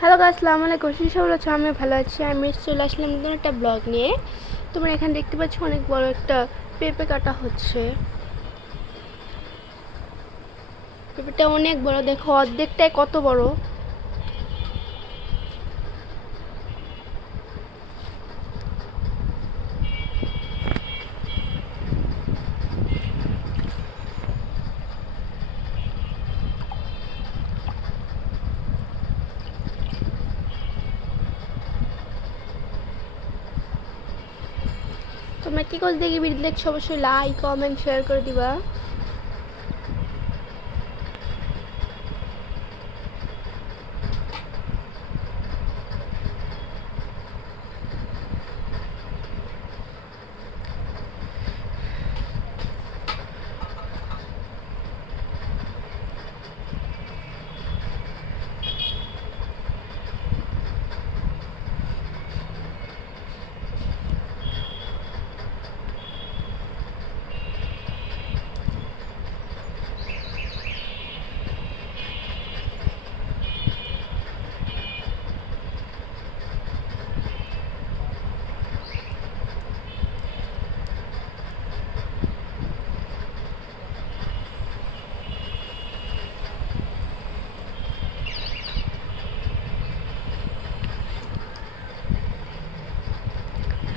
Hello guys, আসসালামু আলাইকুম। সবাই আছো? আমি ভালো আছি। আমি চলে আসলাম নতুন একটা ব্লগ নিয়ে। তোমরা এখানে দেখতে পাচ্ছ অনেক বড় একটা পেঁপে কাটা হচ্ছে। পেঁপেটা অনেক বড়, দেখো অর্ধেকটাই কত বড়। তোমরা কি করে দেখি ভিডিও দেখছো অবশ্যই লাইক কমেন্ট শেয়ার করে দিবা।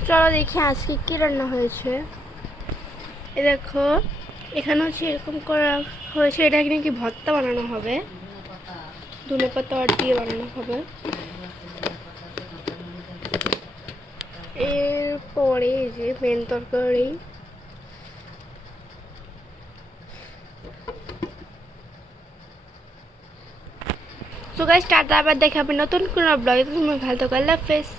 চলো দেখি আজকে কি রান্না হয়েছে। এ দেখো, এখানে হচ্ছে এরকম করা হয়েছে। এটা নাকি ভর্তা বানানো হবে, ধনেপাতা দিয়ে বানানো হবে। এরপরে এই যে মেন তরকারি। সো গাইস, টাটা, আবার দেখা হবে নতুন কোনো ব্লগে। তুমি ভালো থাকো, আল্লাহ হাফেজ।